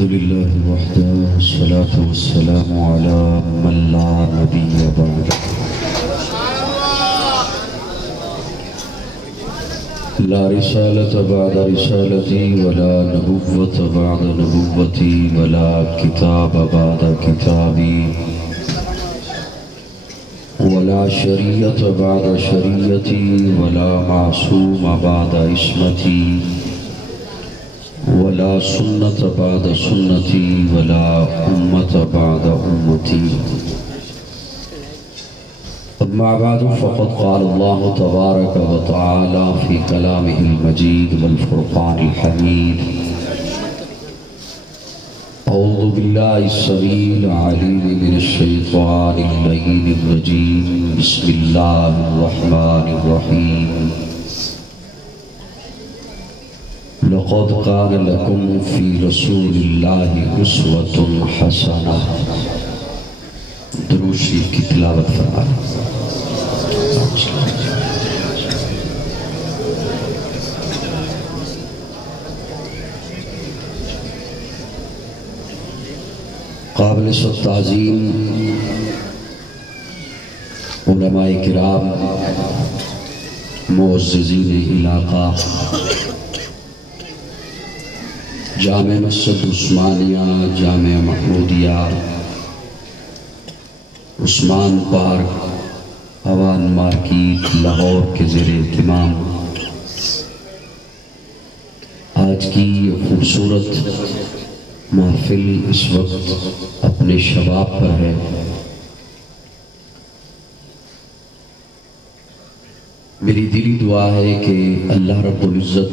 الحمد لله وحده والصلاة والسلام على من لا نبي بعده لا رسالة بعد رسالتي ولا نبوة بعد نبوتي ولا كتاب بعد كتابي ولا شريعة بعد شريعتي ولا معصوم بعد عصمتي ولا سنة بعد سنتي ولا أمة بعد أمتي أما بعد فقد قال الله تبارك وتعالى في كلامه المجيد والفرقان الحميد أعوذ بالله السميع العليم من الشيطان اللعين الرجيم بسم الله الرحمن الرحيم لقد كان لكم في رسول الله أسوة حسنة درود شریف کی تلاوت فرمائیں. قابل تعظیم علماء کرام معززین علاقہ جامع مسجد عثمانیہ جامع محمودیہ عثمان پارک اوان مارکیٹ لاہور کے زیر اہتمام آج کی یہ خوبصورت محفل اس وقت اپنے شباب پر ہے. میری دلی دعا ہے کہ اللہ رب العزت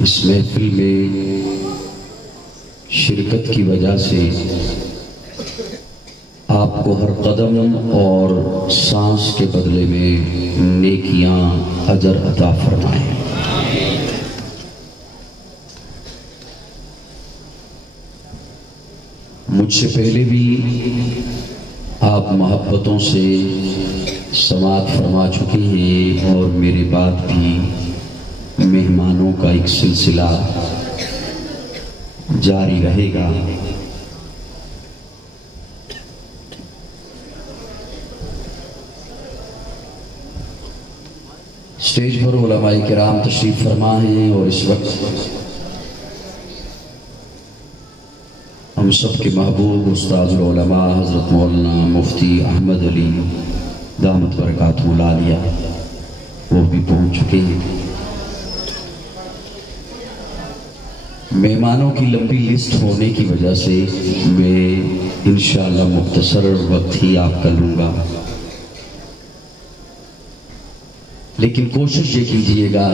اس محفل میں شرکت کی وجہ سے آپ کو ہر قدم اور سانس کے بدلے میں نیکیاں اجر عطا فرمائیں. مجھ سے پہلے بھی آپ محبتوں سے سماعت فرما چکے ہیں اور میرے بعد بھی مہمانوں کا ایک سلسلہ جاری رہے گا. اسٹیج پر علماء کرام تشریف فرما ہیں اور اس وقت ہم سب کے محبوب استاد العلماء حضرت مولانا مفتی احمد علی دامت برکاتہ العالیہ وہ بھی پہنچ چکے ہیں. مہمانوں کی لمبی لسٹ ہونے کی وجہ سے میں انشاءاللہ مختصر وقت ہی آپ کا لوں گا، لیکن کوشش یہ کیجئے گا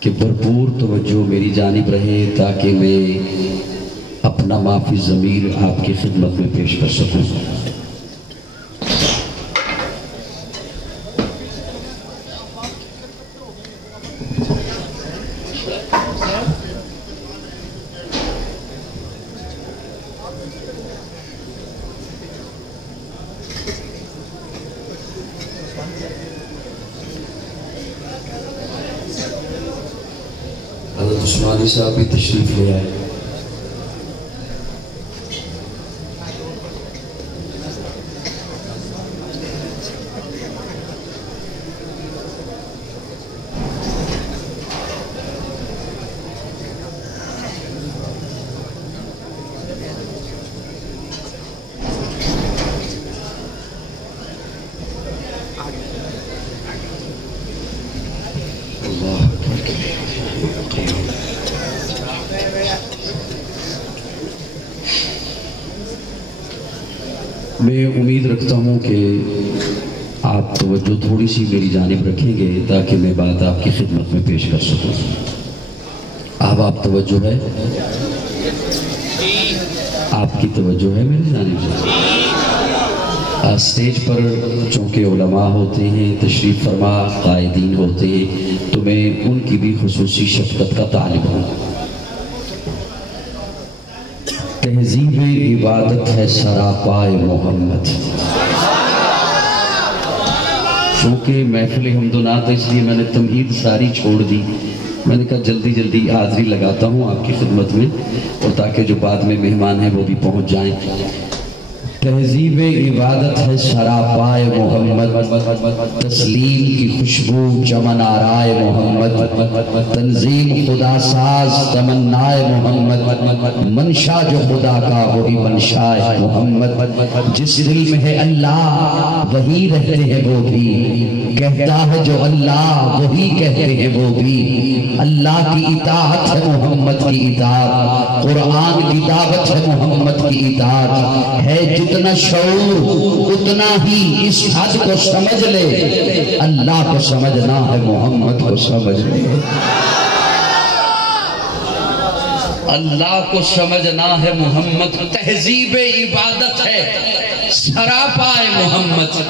کہ بھرپور توجہ میری جانب رہے تاکہ میں اپنا ما فی الضمیر آپ کی خدمت میں پیش کر سکوں. حضرت عثمانی صاحب بھی تشریف لے آئے. میں امید رکھتا ہوں کہ آپ توجہ تھوڑی سی میری جانب رکھیں گے تاکہ میں بات آپ کی خدمت میں پیش کر سکوں. آپ توجہ ہے؟ آپ کی توجہ ہے میری جانب سے؟ اسٹیج پر چونکہ علماء ہوتے ہیں، تشریف فرما قائدین ہوتے ہیں، تو میں ان کی بھی خصوصی شفقت کا طالب ہوں. تہذیب عبادت ہے سراپائے محمد. چونکہ محفل حمد و نعت اس لیے میں نے تمہید ساری چھوڑ دی میں نے کہا جلدی جلدی حاضری لگاتا ہوں آپ کی خدمت میں، اور تاکہ جو بعد میں مہمان ہیں وہ بھی پہنچ جائیں۔ تہذیب عبادت ہے سراپائے محمد، تسلیم کی خوشبو چمن آرائے محمد، تنظیم خدا ساز تمنائے محمد، منشا جو خدا کا وہی منشائے محمد، جس دل میں ہے اللہ وہی رہتے ہیں وہ بھی، کہتا ہے جو اللہ وہی کہتے ہیں وہ بھی، اللہ کی اطاعت ہے محمد کی اطاعت، قرآن کی دعوت ہے محمد کی اطاعت، ہے جتنا شعور اتنا ہی اس حد کو سمجھ لے، اللہ کو سمجھنا ہے محمد کو سمجھ لے، اللہ کو سمجھنا ہے محمد، تہذیب عبادت ہے سراپائے محمد۔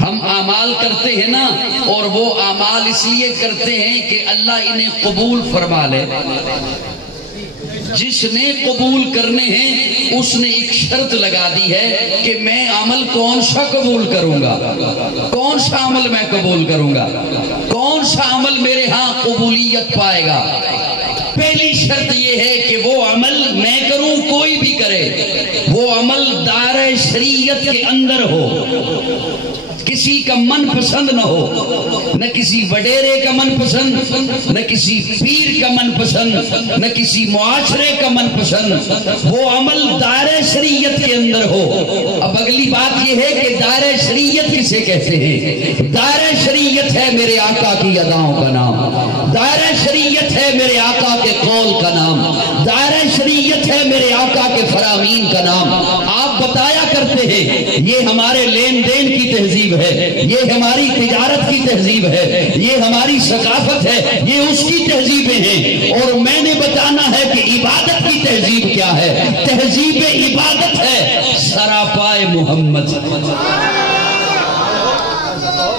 ہم اعمال کرتے ہیں نا، اور وہ اعمال اس لیے کرتے ہیں کہ اللہ انہیں قبول فرما لے۔ جس نے قبول کرنے ہیں اس نے ایک شرط لگا دی ہے کہ میں عمل کون سا قبول کروں گا، کون سا عمل میں قبول کروں گا، کون سا عمل میرے ہاں قبولیت پائے گا۔ پہلی شرط یہ ہے کہ وہ عمل میں کروں، کوئی بھی کرے، وہ عمل دائرہ شریعت کے اندر ہو، کسی کا من پسند نہ ہو، نہ کسی وڈیرے کا من پسند، نہ کسی پیر کا من پسند، نہ کسی معاشرے کا من پسند، وہ عمل دائرہ شریعت کے اندر ہو۔ اب اگلی بات یہ ہے کہ دائرہ شریعت کسے کہتے ہیں؟ دائرہ شریعت ہے میرے آقا کی اداؤں کا نام، دائرہ شریعت ہے میرے آقا کے قول کا نام، دائرہ شریعت ہے میرے آقا کے فرامین کا نام۔ آپ بتایا کرتے ہیں یہ ہمارے لین دین کی تہذیب ہے، یہ ہماری تجارت کی تہذیب ہے، یہ ہماری ثقافت ہے، یہ اس کی تہذیبیں ہیں، اور میں نے بتانا ہے کہ عبادت کی تہذیب کیا ہے۔ تہذیب عبادت ہے سراپائے محمد،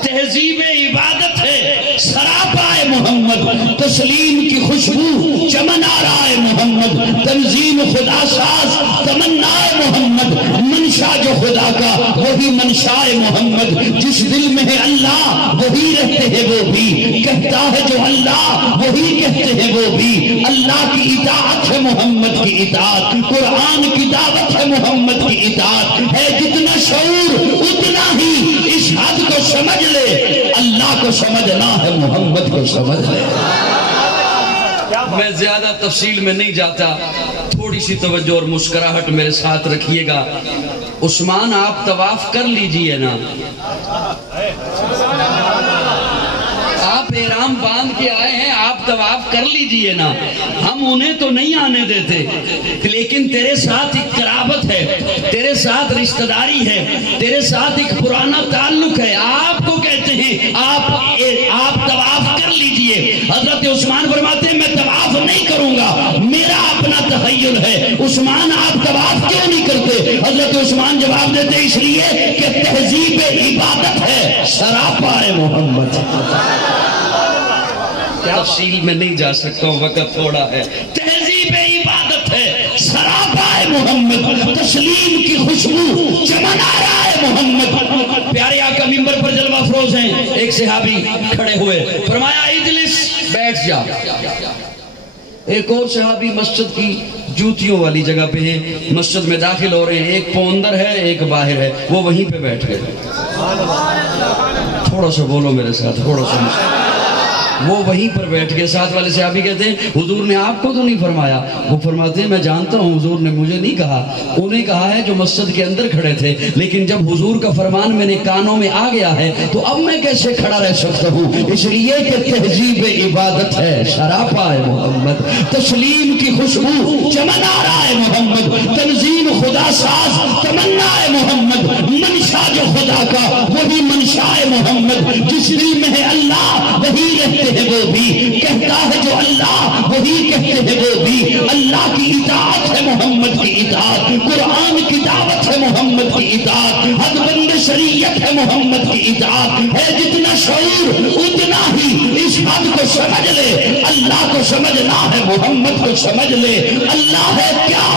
تہذیب عبادت ہے سراپائے محمد، تسلیم کی خوشبو چمن آرائے محمد، تنظیم خدا ساز تمنائے محمد، منشا جو خدا کا وہی منشائے محمد، جس دل میں ہے اللہ وہی رہتے ہیں وہ بھی، کہتا ہے جو اللہ وہی کہتے ہیں وہ بھی، اللہ کی اطاعت ہے محمد کی اطاعت، قرآن کی دعوت ہے محمد کی اطاعت، ہے جتنا شعور اتنا ہی اس حد کو سمجھ لے، اللہ کو سمجھنا ہے محمد کو سمجھ لے۔ میں زیادہ تفصیل میں نہیں جاتا، تھوڑی سی توجہ اور مسکراہٹ میرے ساتھ رکھیے گا۔ عثمان آپ طواف کر لیجئے نا، آپ احرام باندھ کے آئے ہیں، آپ طواف کر لیجئے نا، ہم انہیں تو نہیں آنے دیتے، لیکن تیرے ساتھ ایک قرابت ہے، تیرے ساتھ رشتہ داری ہے، تیرے ساتھ ایک پرانا تعلق ہے، آپ کو کہتے ہیں آپ طواف کر لیجئے۔ حضرت عثمان فرماتے ہیں میں طواف نہیں کروں گا، میرا اپنا تخیل ہے۔ عثمان آپ طواف کیوں نہیں کرتے؟ حضرت عثمان جواب دیتے اس لیے کہ تہذیب عبادت ہے سراپائے محمد۔ تفصیل میں نہیں جا سکتا ہوں، وقت تھوڑا ہے۔ تہذیب عبادت ہے سراپائے محمد، تسلیم کی خوشبو چمن آرائے محمد۔ پیارے آقا منبر پر جلوہ افروز ہیں، ایک صحابی کھڑے ہوئے، فرمایا اجلس، بیٹھ جا۔ ایک اور صحابی مسجد کی جوتیوں والی جگہ پہ ہے، مسجد میں داخل ہو رہے ہیں، ایک پاؤں اندر ہے ایک باہر ہے، وہ وہیں پہ بیٹھ گئے۔ تھوڑا سا بولو میرے ساتھ، تھوڑا سا، وہ وہیں پر بیٹھ گئے۔ ساتھ والے صحابی کہتے ہیں حضور نے آپ کو تو نہیں فرمایا؟ وہ فرماتے ہیں میں جانتا ہوں حضور نے مجھے نہیں کہا، انہیں کہا ہے جو مسجد کے اندر کھڑے تھے، لیکن جب حضور کا فرمان میرے کانوں میں آ گیا ہے تو اب میں کیسے کھڑا رہ سکتا ہوں؟ اس لیے کہ تہذیب عبادت ہے سراپائے محمد، تسلیم کی خوشبو چمن آرائے محمد، تنظیم خدا ساز تمنائے محمد، منشا جو خدا کا وہی منشائے محمد، جس دل میں ہے اللہ وہی رہتے ہیں وہ بھی، کہتا ہے جو اللہ وہی کہتے ہیں وہ بھی، اللہ کی اطاعت ہے محمد کی اطاعت، قرآن کی دعوت ہے محمد کی اطاعت، حد بند شریعت ہے محمد کی اطاعت، ہے جتنا شعور اتنا ہی اس حد کو سمجھ لے، اللہ کو سمجھنا ہے محمد کو سمجھ لے۔ اللہ ہے کیا؟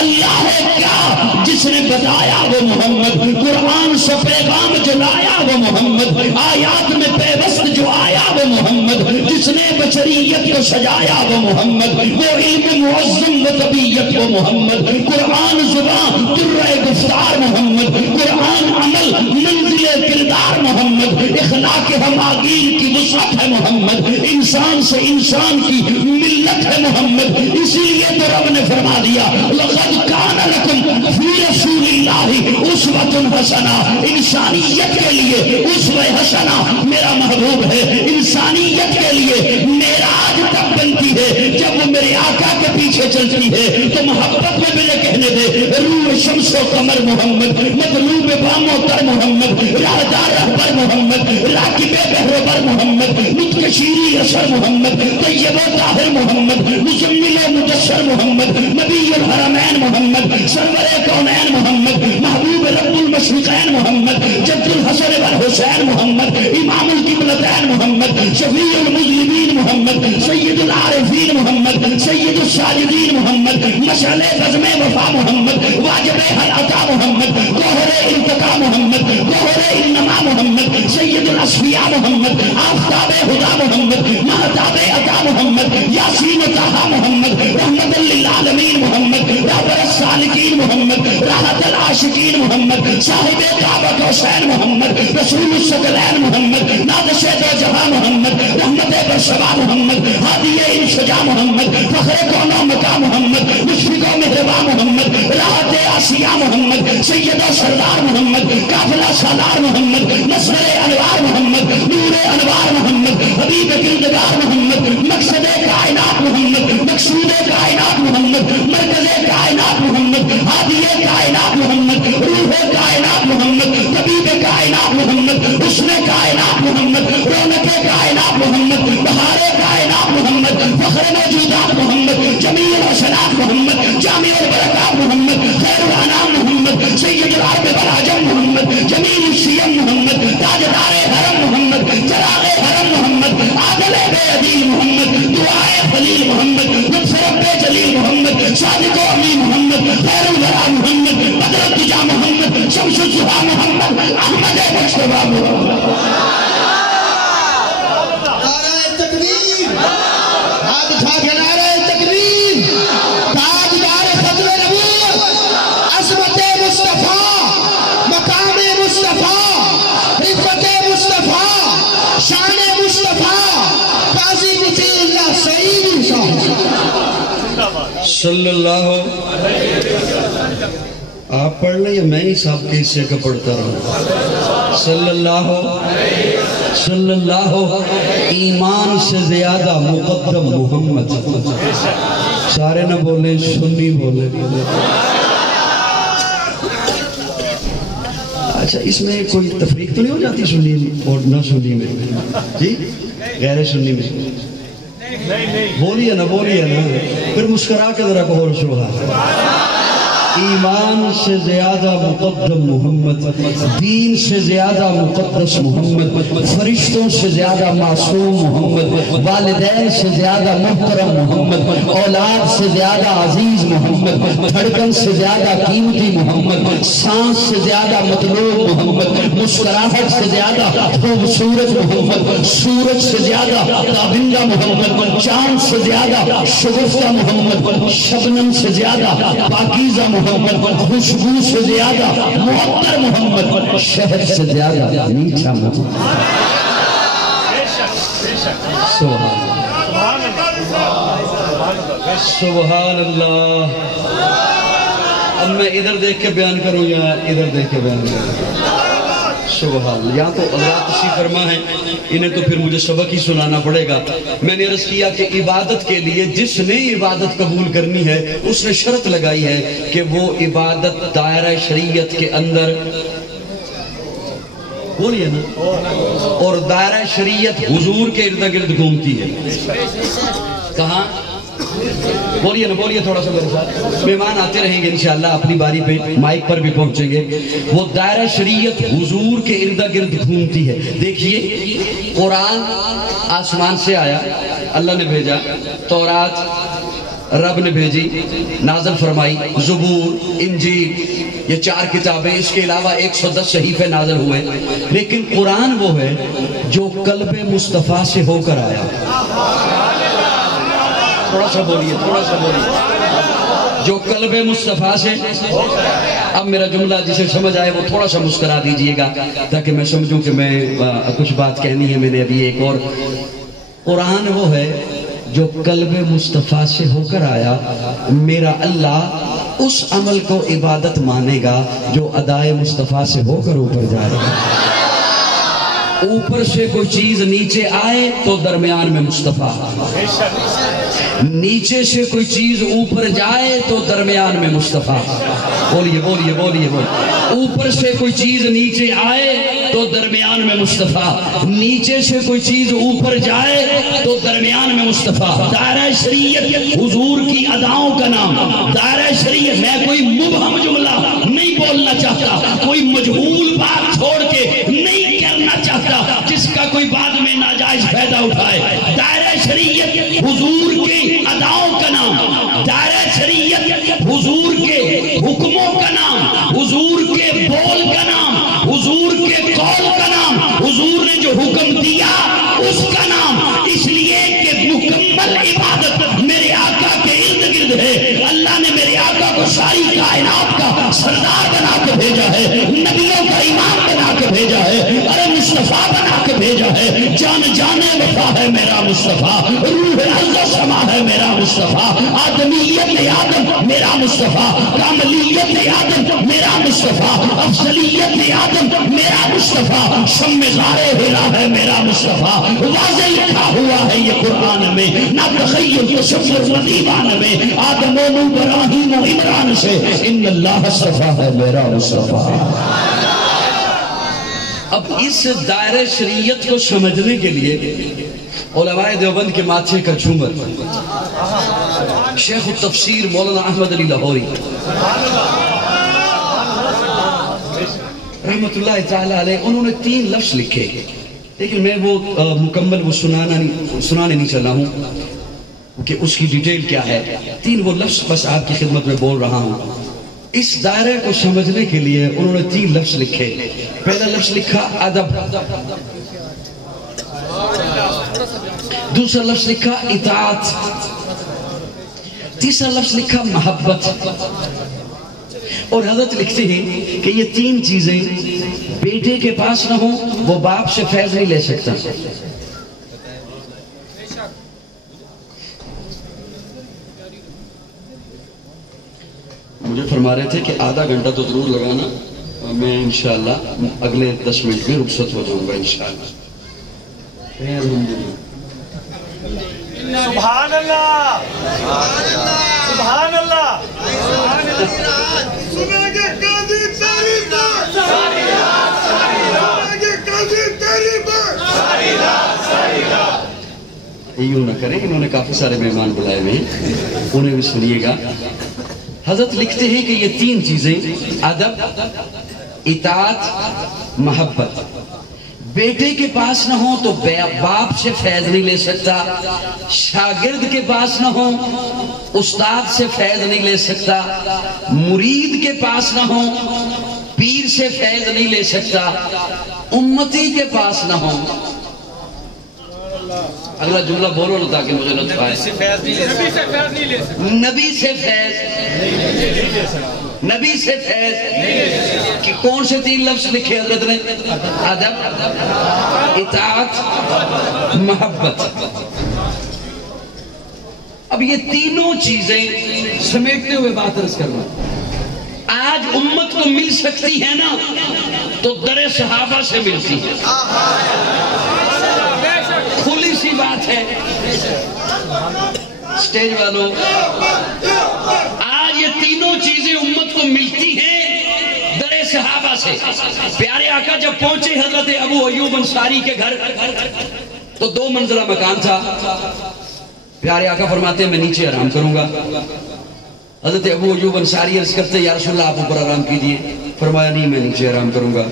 اللہ ہے کیا؟ جس نے بتایا وہ محمد، قرآن سے پیغام جو لایا وہ محمد، آیات میں پیوست جو آیا وہ محمد، جس نے بشریت کو سجایا وہ محمد، وہ علم معظم و طبیعت وہ محمد، قرآن زبان درہ گفتار محمد، قرآن عمل منزل کردار محمد، اخلاق ہماگیر کی وسعت ہے محمد، انسان سے انسان کی ملت ہے محمد، اسی لیے تو رب نے فرما دیا لَقَدْ كَانَ لَكُمْ فِي رَسُولِ اللَّهِ أُسْوَةٌ حَسَنَةٌ، انسانیت کے لیے اسوہ حسنہ میرا محبوب ہے، انسانیت کے لیے معراج تب بنتی ہے جب وہ میرے آقا کے پیچھے چلتی ہے، تو محبت میں مجھے کہنے دے روح شمس و قمر محمد، مطلوب بام و تر محمد، راہدار رہبر محمد، راکب بہروبر محمد، نطق شیری اثر محمد، طیب و طاہر محمد، مزمل و مدثر محمد، نبی الحرمین محمد، سرور کونین محمد، محبوب رب المشرقین محمد، جد الحسن والحسین محمد، امام القبلتین محمد، شفیع المذنبین محمد، سید العارفین محمد، سید الساجدین محمد، مشعل بزم وفا محمد، واجب حل عطا محمد، گوہر التقا محمد، گوہر انما محمد، سید الاسفیاء محمد، آفتاب خدا محمد، مہتاب عطا محمد، یاسین طہا محمد، رحمت للعالمین محمد، رہبر السالکین محمد، راحت العاشقین محمد، صاحب کعبۃ حسین محمد، رسول الثقلین محمد، نادش دو جہاں محمد، رحمت برشبہ محمد، ہادی انشجاع محمد، فخر کون و مقام محمد، مشفق و مہرباں محمد، راحت آسیہ محمد، سید و سردار محمد، قافلہ سالار محمد، نصر انوار محمد، نور انوار محمد، حبیب کردگار محمد، مقصد کائنات محمد، مقصود کائنات محمد، مرکز کائنات محمد، ہادی کائنات محمد، روح کائنات محمد، طبیب کائنات محمد، حسن کائنات محمد، رونق کائنات محمد، بہار کائنات محمد، فخر موجودات محمد، جمیل حسنات محمد، جامع البرکات محمد، خیر الانام محمد، سید العرب والعجم محمد، جمیل الشیم محمد، تاجدار حرم محمد، چراغ حرم محمد، عادل بے عدیل محمد، دعائے خلیل محمد، لطف رب جلیل محمد، صادق و امین محمد، خیر الورا محمد، بدر الدجا محمد، شمس الضحا محمد، احمد مجتبی محمد۔ نعرہ تکبیر، ہاتھ اٹھا کے نعرہ تکبیر، تاجدار فضل نبوت، عظمت مصطفیٰ، مقام مصطفیٰ، رفعت مصطفیٰ، شان مصطفیٰ، قاضی مطیع اللہ سعید صلی اللہ آپ پڑھ لیں یا میں ہی صاحب کے حصے کا پڑھتا رہا؟ صلی اللہ ایمان سے زیادہ مقدم محمد، سارے نہ بولے سنی بولے۔ اچھا اس میں کوئی تفریق تو نہیں ہو جاتی سنی اور نہ سنی میں؟ جی غیر سنی میں بولیے نا پھر مسکرا کے ذرا کہو رسول اللہ۔ ایمان سے زیادہ مقدم محمد، دین سے زیادہ مقدس محمد، فرشتوں سے زیادہ معصوم محمد، والدین سے زیادہ محترم محمد، اولاد سے زیادہ عزیز محمد، دھڑکن سے زیادہ قیمتی محمد، سانس سے زیادہ مطلوب محمد، مسکراہٹ سے زیادہ خوبصورت محمد، سورج سے زیادہ تابندہ محمد، چاند سے زیادہ شگفتہ محمد، شبنم سے زیادہ پاکیزہ محمد، خوشبو سے زیادہ معطر محمد، شہد سے زیادہ میٹھا محمد۔ سبحان اللہ۔ اب میں ادھر دیکھ کے بیان کروں یا ادھر دیکھ کے بیان کروں؟ سبحان اللہ۔ یہاں تو حضرات تشریف فرما ہیں، انہیں تو پھر مجھے سبق ہی سنانا پڑے گا۔ میں نے عرض کیا کہ عبادت کے لیے جس نے عبادت قبول کرنی ہے اس نے شرط لگائی ہے کہ وہ عبادت دائرہ شریعت کے اندر بولیے نا، اور دائرہ شریعت حضور کے ارد گرد گھومتی ہے۔ کہاں؟ بولیے نا، بولیے تھوڑا سا میرے ساتھ۔ مہمان آتے رہیں گے انشاءاللہ، اپنی باری پہ مائک پر بھی پہنچیں گے۔ وہ دائرہ شریعت حضور کے ارد گرد گھومتی ہے۔ دیکھیے قرآن آسمان سے آیا، اللہ نے بھیجا، تورات رب نے بھیجی، نازل فرمائی، زبور، انجیل، یہ 4 کتابیں، اس کے علاوہ 110 صحیفے نازل ہوئے، لیکن قرآن وہ ہے جو قلب مصطفیٰ سے ہو کر آیا۔ تھوڑا سا بولیے، جو قلب مصطفیٰ سے۔ اب میرا جملہ جسے سمجھ آئے وہ تھوڑا سا مسکرا دیجئے گا تاکہ میں سمجھوں کہ میں کچھ بات کہنی ہے میں نے ابھی ایک اور۔ قرآن وہ ہے جو قلب مصطفیٰ سے ہو کر آیا، میرا اللہ اس عمل کو عبادت مانے گا جو ادائے مصطفیٰ سے ہو کر اوپر جائے گا۔ اوپر سے کوئی چیز نیچے آئے تو درمیان میں مصطفیٰ، نیچے سے کوئی چیز اوپر جائے تو درمیان میں مصطفیٰ۔ بولیے بولیے بولیے بولیے۔ اوپر سے کوئی چیز نیچے آئے تو درمیان میں مصطفیٰ، نیچے سے کوئی چیز اوپر جائے تو درمیان میں مصطفیٰ۔ دائرہ شریعت حضور کی اداؤں کا نام، دائرہ شریعت۔ میں کوئی مبہم جملہ نہیں بولنا چاہتا، کوئی مجہول بات چھوڑ کے نہیں کرنا چاہتا جس کا کوئی بعد میں ناجائز فائدہ اٹھائے۔ دائرہ شریعت حضور کی اداؤں کا نام، دائرہ شریعت حضور کے حکموں کا نام، حضور کے بول کا نام، حضور کے قول کا نام، حضور نے جو حکم دیا اس کا نام، اس لیے کہ مکمل عبادت میرے آقا کے ارد گرد ہے۔ اللہ نے میرے آقا کو ساری کائنات کا سردار بنا کے بھیجا ہے، نبیوں کا امام بنا کے بھیجا ہے، ارے مصطفیٰ بنا کے بھیجا ہے۔ جان جانے وفا ہے میرا مصطفیٰ، روح عز و سما ہے میرا مصطفیٰ، آدمیت آدم میرا مصطفیٰ، کاملیت آدم میرا مصطفیٰ، افضلیت آدم میرا مصطفیٰ، شمزار ہرا ہے میرا مصطفیٰ۔ واضح لکھا ہوا ہے یہ قرآن میں، نہ تخیل تصور و دیوان میں، آدم و نوح ابراہیم و عمران سے ان اللہ صفا ہے میرا مصطفیٰ۔ اب اس دائرہ شریعت کو سمجھنے کے لیے علماء دیوبند کے ماتھے کا جھومر شیخ التفسیر مولانا احمد علی لاہوری رحمت اللہ تعالیٰ علیہ، انہوں نے 3 لفظ لکھے، لیکن میں وہ مکمل وہ سنانے نہیں چلا ہوں کہ اس کی ڈیٹیل کیا ہے۔ 3 وہ لفظ بس آپ کی خدمت میں بول رہا ہوں۔ اس دائرے کو سمجھنے کے لیے انہوں نے 3 لفظ لکھے۔ پہلا لفظ لکھا ادب، دوسرا لفظ لکھا اطاعت، تیسرا لفظ لکھا محبت۔ اور حضرت لکھتے ہیں کہ یہ 3 چیزیں بیٹے کے پاس نہ ہوں وہ باپ سے فیض نہیں لے سکتا۔ مجھے فرما رہے تھے کہ آدھا گھنٹہ تو ضرور لگانا، میں انشاءاللہ اگلے 10 منٹ میں رخصت ہو جاؤں گا انشاءاللہ۔ سبحان اللہ، سبحان اللہ، سناگے قاضی تیری بات، سناگے قاضی تیری بات، یوں نہ کریں، انہوں نے کافی سارے مہمان بلائے ہوئے ہیں، انہیں بھی سنیے گا۔ حضرت لکھتے ہیں کہ یہ 3 چیزیں ادب، اطاعت، محبت بیٹے کے پاس نہ ہو تو باپ سے فیض نہیں لے سکتا، شاگرد کے پاس نہ ہو استاد سے فیض نہیں لے سکتا، مرید کے پاس نہ ہو پیر سے فیض نہیں لے سکتا، امتی کے پاس نہ ہو۔ اگلا جملہ بولو نا تاکہ مجھے لطف آئے۔ نبی سے فیض، نبی سے فیض کہ کون سے 3 لفظ لکھے حضرت نے؟ ادب، اطاعت، محبت۔ اب یہ تینوں چیزیں سمیٹتے ہوئے بات عرض کرنا، آج امت کو مل سکتی ہے نا تو در صحابہ سے ملتی ہے، کھلی سی بات ہے۔ سٹیج والوں، آج یہ تینوں چیزیں امت کو ملتی ہیں در صحابہ سے۔ پیارے آقا جب پہنچے حضرت ابو ایوب انصاری کے گھر تو 2 منزلہ مکان تھا۔ پیارے آقا فرماتے ہیں میں نیچے آرام کروں گا۔ حضرت ابو ایوب انصاری عرض کرتے یا رسول اللہ آپ اوپر آرام کیجئے، فرمایا نہیں میں نیچے آرام کروں گا۔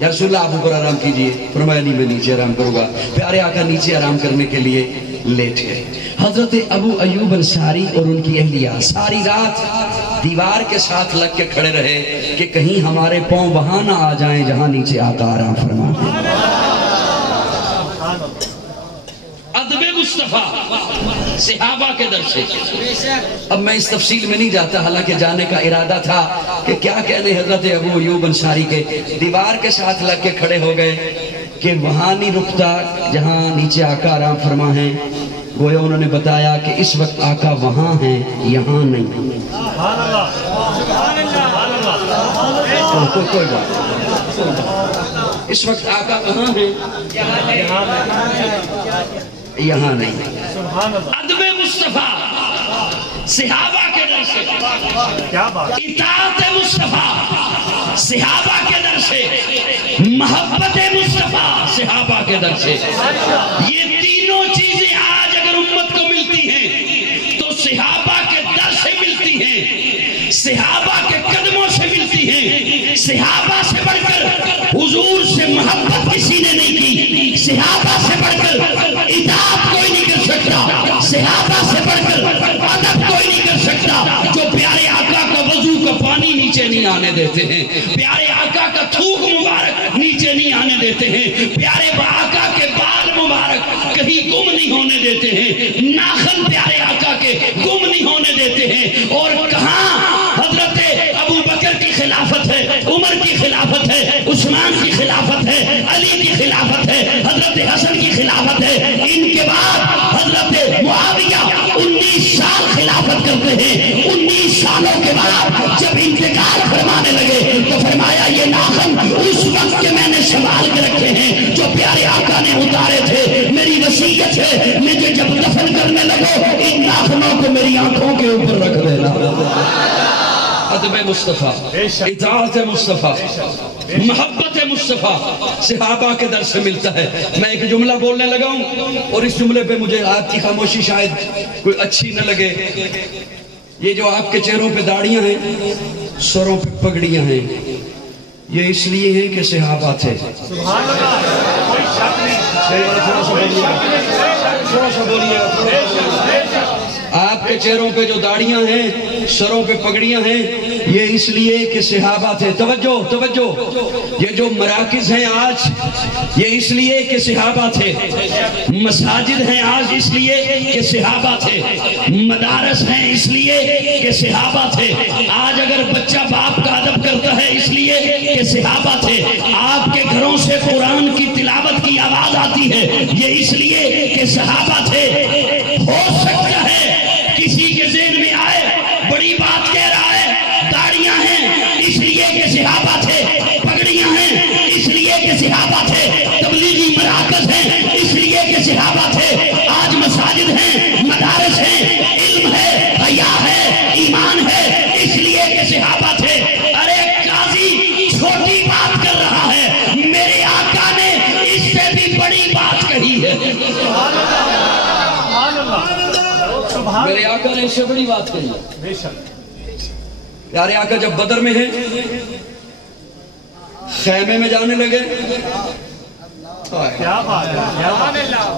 یا رسول اللہ آپ اوپر آرام کیجئے، فرمایا نہیں میں نیچے آرام کروں گا۔ پیارے آقا نیچے آرام کرنے کے لیے لیٹ گئے۔ حضرت ابو ایوب انصاری اور ان کی اہلیہ ساری رات دیوار کے ساتھ لگ کے کھڑے رہے کہ کہیں ہمارے پاؤں وہاں نہ آ جائیں جہاں نیچے آقا آرام فرما ہیں۔ ادب مصطفیٰ صحابہ کے در سے۔ اب میں اس تفصیل میں نہیں جاتا، حالانکہ جانے کا ارادہ تھا کہ کیا کہنے حضرت ابو ایوب انصاری کے دیوار کے ساتھ لگ کے کھڑے ہو گئے کہ وہاں نہیں رکتا جہاں نیچے آقا آرام فرما ہیں۔ گویا انہوں نے بتایا کہ اس وقت آقا وہاں ہیں، یہاں نہیں۔ کوئی بات، اس وقت آقا کہاں ہیں؟ یہاں نہیں۔ ادب مصطفیٰ صحابہ کے در سے، اطاعت مصطفیٰ صحابہ کے در سے، محبت مصطفیٰ صحابہ کے در سے، یہ تینوں چیزیں آج اگر امت کو ملتی ہیں تو صحابہ کے در سے ملتی ہیں، صحابہ کے قدموں سے ملتی ہیں۔ صحابہ سے بڑھ کر حضور سے محبت کسی نے نہیں کی، صحابہ سے بڑھ کر اطاعت کوئی نہیں کر سکتا، صحابہ سے بڑھ کر ادب کوئی نہیں کر سکتا۔ جو پیارے آقا کا وضو کا پانی نیچے نہیں آنے دیتے ہیں، پیارے آقا کا تھوک مبارک نیچے نہیں آنے دیتے ہیں، پیارے آقا کے بال مبارک کہیں گم نہیں ہونے دیتے ہیں، ناخن پیارے آقا کے گم نہیں ہونے دیتے ہیں۔ اور کہاں حضرت ابو بکر کی خلافت ہے، عمر کی خلافت ہے، عثمان کی خلافت ہے، علی کی خلافت ہے، حضرت حسن کی خلافت ہے۔ ان کے بعد حضرت معاویہ 19 سال خلافت کرتے ہیں۔ 19 سالوں کے بعد جب انتقال فرمانے لگے تو فرمایا یہ ناخن اس وقت کے میں نے سنبھال کے رکھے ہیں جو پیارے آقا نے اتارے تھے، میری وصیت ہے مجھے جب دفن کرنے لگو ان ناخنوں کو میری آنکھوں کے اوپر رکھ دینا۔ ادب مصطفیٰ، اطاعت مصطفیٰ، محبت مصطفیٰ صحابہ کے در سے ملتا ہے۔ میں ایک جملہ بولنے لگا ہوں اور اس جملے پہ مجھے آپ کی خاموشی شاید کوئی اچھی نہ لگے۔ یہ جو آپ کے چہروں پہ داڑیاں ہیں، سروں پہ پگڑیاں ہیں، یہ اس لیے ہیں کہ صحابہ تھے۔ سبحان اللہ، کوئی شک نہیں۔ تھوڑا سا بولیے۔ آپ کے چہروں پہ جو داڑیاں ہیں، سروں پہ پگڑیاں ہیں، یہ اس لیے کہ صحابہ تھے۔ توجہ توجہ، یہ جو مراکز ہیں آج، یہ اس لیے کہ صحابہ تھے۔ مساجد ہیں آج اس لیے کہ صحابہ تھے۔ مدارس ہیں اس لیے کہ صحابہ تھے۔ آج اگر بچہ باپ کا ادب کرتا ہے اس لیے کہ صحابہ تھے۔ آپ کے گھروں سے قرآن کی تلاوت کی آواز آتی ہے، یہ اس لیے کہ صحابہ تھے۔ ہو سکتا ہے کسی کے ذہن میں آئے بڑی بات کہہ رہا ہے، داڑیاں ہیں اس لیے کہ صحابہ تھے، پگڑیاں ہیں اس لیے کہ صحابہ تھے، تبلیغی مراکز ہیں اس لیے کہ صحابہ تھے، آج مساجد ہیں، مدارس ہیں، علم ہے، حیا ہے، ایمان ہے اس لیے کہ صحابہ تھے۔ ارے قاضی چھوٹی بات کر رہا ہے، میرے آقا نے اس سے بھی بڑی بات کہی ہے۔ میرے آقا نے اس سے بڑی بات کہی ہے۔ پیارے آقا جب بدر میں ہیں، خیمے میں جانے لگے،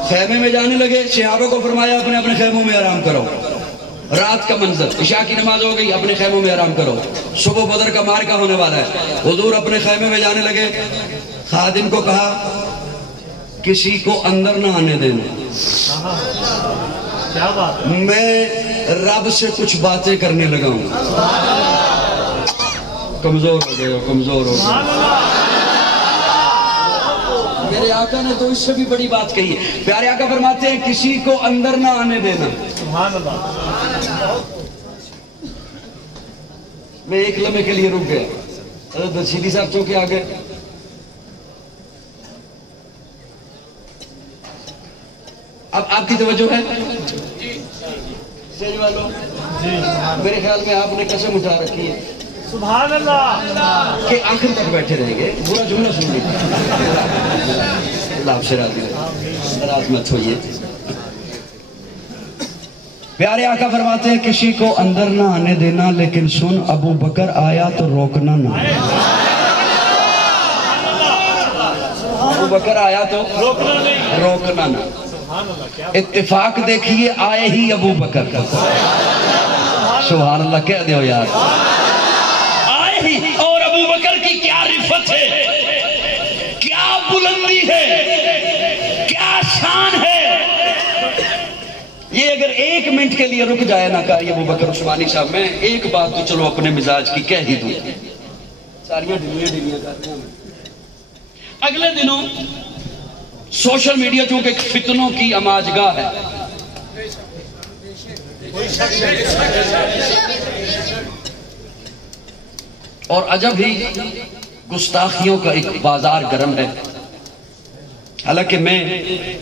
خیمے میں جانے لگے، صحابہ کو فرمایا اپنے اپنے خیموں میں آرام کرو۔ رات کا منظر، عشاء کی نماز ہو گئی، اپنے خیموں میں آرام کرو، صبح بدر کا مارکہ ہونے والا ہے۔ حضور اپنے خیمے میں جانے لگے، خادم کو کہا کسی کو اندر نہ آنے دینا، میں رب سے کچھ باتیں کرنے لگا ہوں۔ کمزور ہو گئے ہو، کمزور ہو گئے۔ میرے آقا نے تو اس سے بھی بڑی بات کہی ہے۔ پیارے آقا فرماتے ہیں کسی کو اندر نہ آنے دینا۔ میں ایک لمحے کے لیے رک گیا، حضرت بچیلی صاحب چوکے آ گئے۔ اب آپ کی توجہ ہے سیج والوں؟ میرے خیال میں آپ نے قسم اٹھا رکھی ہے سبحان اللہ کہ آخر تک بیٹھے رہیں گے، برا جملہ سن لیجیے۔ اللہ آپ سے راضی رہے، ناراض مت ہوئیے۔ پیارے آقا فرماتے ہیں کسی کو اندر نہ آنے دینا، لیکن سن ابو بکر آیا تو روکنا نہ۔ ابو بکر آیا تو روکنا نہ۔ اتفاق دیکھیے آئے ہی ابو بکر سبحان اللہ کہہ دیو یار آئے ہی اور ابو بکر کی کیا رفت ہے کیا بلندی ہے کیا شان ہے یہ اگر ایک منٹ کے لیے رک جائے نا کہا ابو بکر عثمانی صاحب میں ایک بات تو چلو اپنے مزاج کی کہہ ہی دوں ساریاں ڈلیاں کرتے ہیں اگلے دنوں سوشل میڈیا چونکہ فتنوں کی اماجگاہ ہے اور عجب ہی گستاخیوں کا ایک بازار گرم ہے حالانکہ میں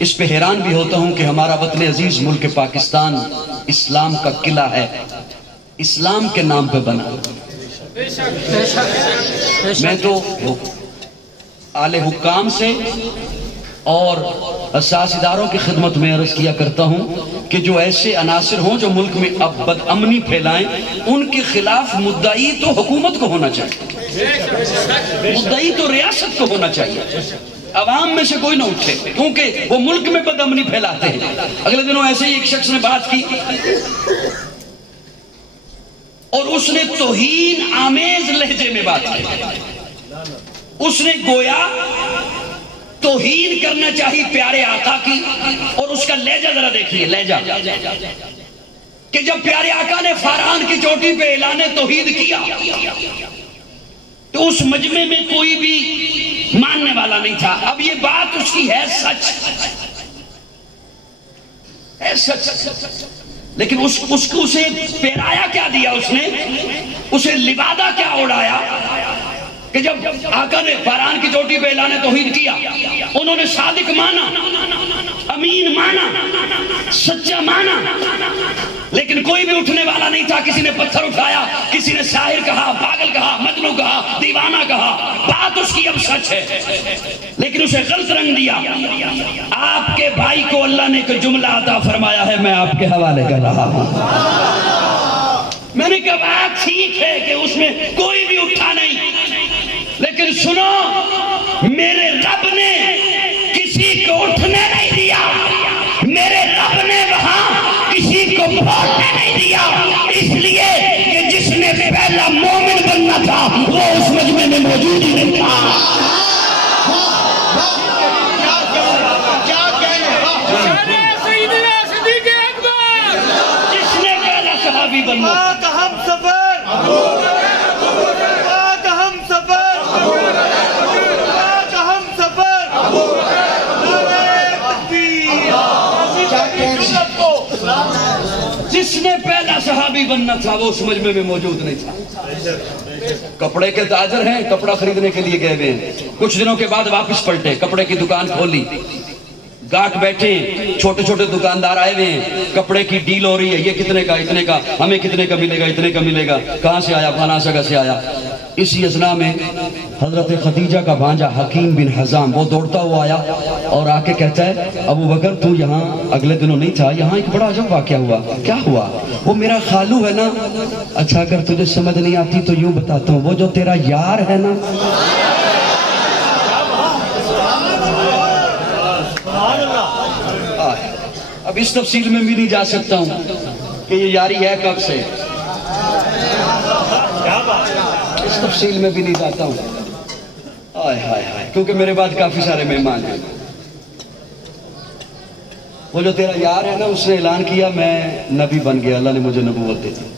اس پہ حیران بھی ہوتا ہوں کہ ہمارا وطن عزیز ملک پاکستان اسلام کا قلعہ ہے اسلام کے نام پہ بنا میں تو اعلی حکام سے اور اساس اداروں کی خدمت میں عرض کیا کرتا ہوں کہ جو ایسے عناصر ہوں جو ملک میں اب بد امنی پھیلائیں ان کے خلاف مدعی تو حکومت کو ہونا چاہیے مدعی تو ریاست کو ہونا چاہیے عوام میں سے کوئی نہ اٹھے کیونکہ وہ ملک میں بد امنی پھیلاتے ہیں اگلے دنوں ایسے ہی ایک شخص نے بات کی اور اس نے توہین آمیز لہجے میں بات کی اس نے گویا توہین کرنا چاہیے پیارے آقا کی اور اس کا لہجہ ذرا دیکھیے لہجہ کہ جب پیارے آقا نے فاران کی چوٹی پہ اعلان توحید کیا تو اس مجمع میں کوئی بھی ماننے والا نہیں تھا اب یہ بات اس کی ہے سچ لیکن اسے پیرایا کیا دیا اس نے اسے لبادہ کیا اڑایا کہ جب آقا نے فاران کی چوٹی پہ اعلان توحید کیا انہوں نے صادق مانا امین مانا سچا مانا لیکن کوئی بھی اٹھنے والا نہیں تھا کسی نے پتھر اٹھایا کسی نے شاعر کہا پاگل کہا مجنوں کہا دیوانہ کہا بات اس کی اب سچ ہے لیکن اسے غلط رنگ دیا آپ کے بھائی کو اللہ نے کوئی جملہ عطا فرمایا ہے میں آپ کے حوالے کر رہا ہوں میں نے کہا بات ٹھیک ہے کہ اس میں کوئی بھی اٹھا نہیں لیکن سنو میرے رب نے کسی کو اٹھنے نہیں دیا میرے رب نے وہاں کسی کو بھولنے نہیں دیا اس لیے کہ جس نے پہلا مومن بننا تھا وہ اس مجمع میں موجود ہی نہیں تھا جس نے پہلا صحابی بننا جس نے پہلا صحابی بننا تھا وہ اس مجمع میں موجود نہیں تھا کپڑے کے تاجر ہیں کپڑا خریدنے کے لیے گئے ہوئے ہیں کچھ دنوں کے بعد واپس پلٹے کپڑے کی دکان کھولی گاہک بیٹھے چھوٹے چھوٹے دکاندار آئے ہوئے ہیں کپڑے کی ڈیل ہو رہی ہے یہ کتنے کا اتنے کا ہمیں کتنے کا ملے گا اتنے کا ملے گا کہاں سے آیا فلاں جگہ سے آیا اسی اثنا میں حضرت خدیجہ کا بھانجا حکیم بن حزام وہ دوڑتا ہوا آیا اور آ کے کہتا ہے ابو بکر تو یہاں اگلے دنوں نہیں تھا یہاں ایک بڑا عجب واقعہ ہوا کیا ہوا وہ میرا خالو ہے نا اچھا اگر تجھے سمجھ نہیں آتی تو یوں بتاتا ہوں وہ جو تیرا یار ہے نا اب اس تفصیل میں بھی نہیں جا سکتا ہوں کہ یہ یاری ہے کب سے اس تفصیل میں بھی نہیں جاتا ہوں کیونکہ میرے بعد کافی سارے مہمان ہیں وہ جو تیرا یار ہے نا اس نے اعلان کیا میں نبی بن گیا اللہ نے مجھے نبوت دے دی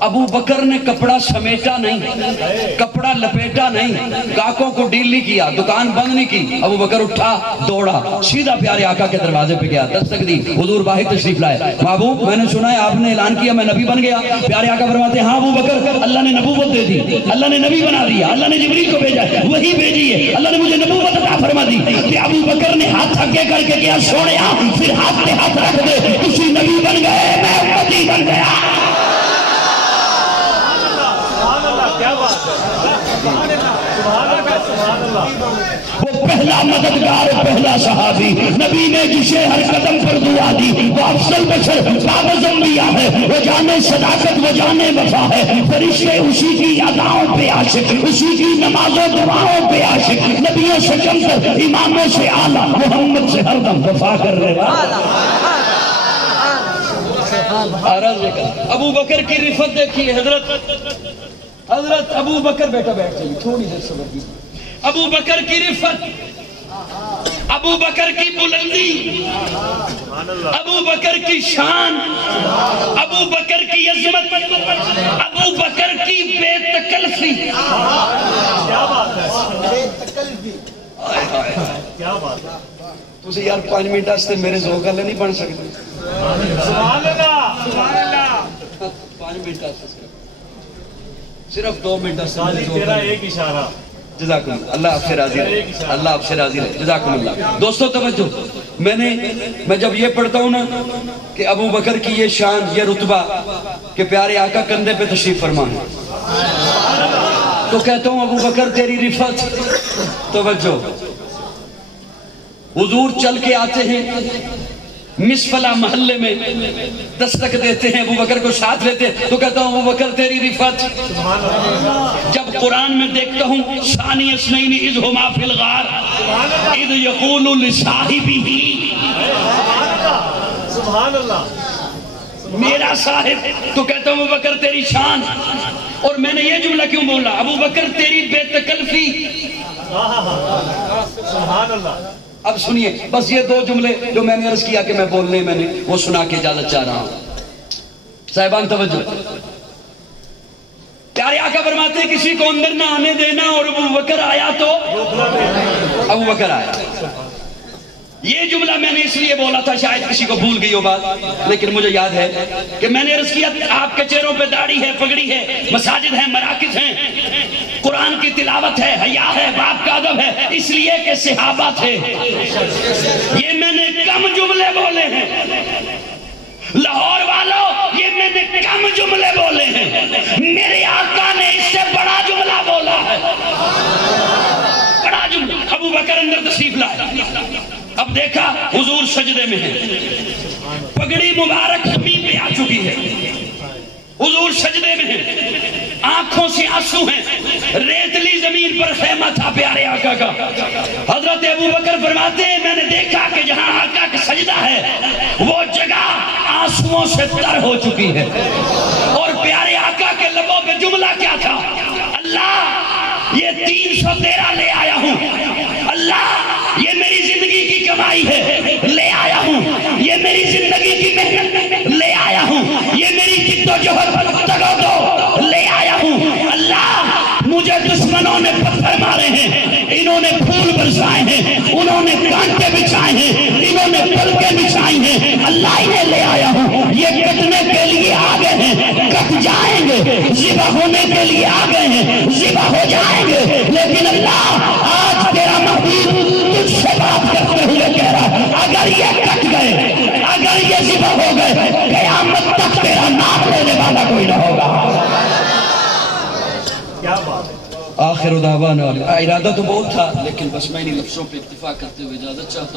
ابو بکر نے کپڑا سمیٹا نہیں کپڑا لپیٹا نہیں گاہکوں کو ڈیل نہیں کیا دکان بند نہیں کی ابو بکر اٹھا دوڑا سیدھا پیارے آقا کے دروازے پہ گیا دستک دی حضور باہر تشریف لائے محبوب میں نے سنا ہے آپ نے اعلان کیا میں نبی بن گیا پیارے آقا فرماتے ہیں ہاں ابو بکر اللہ نے نبوت دے دی اللہ نے نبی بنا دیا اللہ نے جبریل کو بھیجا وہی بھیجی ہے اللہ نے مجھے نبوت عطا فرما دی کہ ابو بکر نے ہاتھ آگے کر کے کیا سوڑیا پھر ہاتھ پہ ہاتھ رکھ دے کسی نبی بن گئے میں امتی بن گیا کیا بات ہے، سبحان اللہ سبحان اللہ۔ وہ پہلا مددگار، پہلا صحابی، نبی نے جسے ہر قدم پر دعا دی، وہ افضل بشر کاغذ انبیاء ہے، وہ جانے صداقت، وہ جانے وفا ہے، فرشتے اسی کی اداؤں پہ عاشق، اسی کی نماز و دعاؤں پہ عاشق، نبیوں سے کم کر، اماموں سے اعلیٰ، محمد سے ہر دم وفا کرنے والا۔ ابو بکر کی رفت دیکھیے، حضرت ابو بکر، بیٹا بیٹھ جائیے، تھوڑی دیر صبر کیجیے۔ ابو بکر کی رفت، ابو بکر کی بلندی، ابو بکر کی شان، ابو بکر کی عظمت، ابو بکر کی بے تکلفی، کیا بات ہے، کیا بات ہے، تُسے یار 5 منٹ آستے میرے ذوق اللہ نہیں بن سکتے، سبحان اللہ سبحان اللہ۔ 5 منٹ آستے صرف 2 منٹ آستے میرے ذوق تیرا اللہ۔ ایک اشارہ، جزاکم اللہ، اللہ آپ سے راضی رہے، اللہ آپ سے راضی رہے، جزاکم اللہ۔ دوستو توجہ، میں جب یہ پڑھتا ہوں نا کہ ابو بکر کی یہ شان، یہ رتبہ کہ پیارے آقا کندھے پہ تشریف فرما ہے، تو کہتا ہوں ابو بکر تیری رفت۔ توجہ، حضور چل کے آتے ہیں مسفلا محلے میں، دستک دیتے ہیں، ابو بکر کو ساتھ لیتے ہیں، تو کہتا ہوں ابو بکر تیری رفت۔ جب قرآن میں دیکھتا ہوں ثانی اثنین اذ ہما فی الغار اذ یقول لصاحبہ، سبحان اللہ، میرا صاحب، تو کہتا ہوں ابو بکر تیری شان۔ اور میں نے یہ جملہ کیوں بولا، ابو بکر تیری بے تکلفی۔ سبحان اللہ۔ اب سنیے، بس یہ 2 جملے جو میں نے عرض کیا کہ میں بولنے میں نے وہ سنا کے اجازت چاہ رہا ہوں۔ صاحبان توجہ، پیارے آقا فرماتے ہیں کسی کو اندر نہ آنے دینا، اور ابو بکر آیا تو ابو بکر آیا۔ یہ جملہ میں نے اس لیے بولا تھا، شاید کسی کو بھول گئی ہو بات، لیکن مجھے یاد ہے کہ میں نے عرض کیا آپ کے چہروں پہ داڑھی ہے، پگڑی ہے، مساجد ہیں، مراکز ہیں، قرآن کی تلاوت ہے، حیا ہے، باپ کا ادب ہے، اس لیے کہ صحابہ تھے۔ یہ میں نے کم جملے بولے ہیں لاہور والوں، یہ میں نے کم جملے بولے ہیں، میرے آقا نے اس سے بڑا جملہ بولا ہے، بڑا جملہ۔ ابو بکر اندر تشریف لائے، اب دیکھا حضور سجدے میں ہیں، پگڑی مبارک زمین پہ آ چکی ہے، حضور سجدے میں ہیں، آنکھوں سے آنسو ہیں، ریتلی زمین پر خیمہ تھا پیارے آقا کا۔ حضرت ابو بکر فرماتے ہیں میں نے دیکھا کہ جہاں آقا کا سجدہ ہے وہ جگہ آنسوؤں سے تر ہو چکی ہے، اور پیارے آقا کے لبوں پہ جملہ کیا تھا، اللہ یہ 313 لے آیا ہوں، اللہ یہ میری زندگی کی کمائی ہے، لے آیا ہوں، یہ میری زندگی کی محنت لے آیا ہوں، یہ میری جدوجہد تگو لے آیا ہوں، اللہ مجھے دشمنوں نے پتھر مارے ہیں، انہوں نے پھول برسائے ہیں، انہوں نے کانٹے بچھائے ہیں، انہوں نے پلکیں بچھائی ہیں، اللہ انہیں لے آیا ہوں، یہ کٹنے کے لیے آگے ہیں، کٹ جائیں گے، ذبح ہونے کے لیے آگے ہیں، ذبح ہو جائیں گے، لیکن اللہ آج تیرا محبوب تجھ سے بات کرتے ہوئے کہہ رہا ہے اگر یہ کٹ گئے، اگر یہ ذبح ہو گئے، قیامت تک تیرا نام لینے والا کوئی نہ ہوگا۔ کیا بات ہے۔ آخر دعوانا، ارادہ تو بہت تھا لیکن بس میں انہی لفظوں پہ اکتفا کرتے ہوئے اجازت چاہتا ہوں۔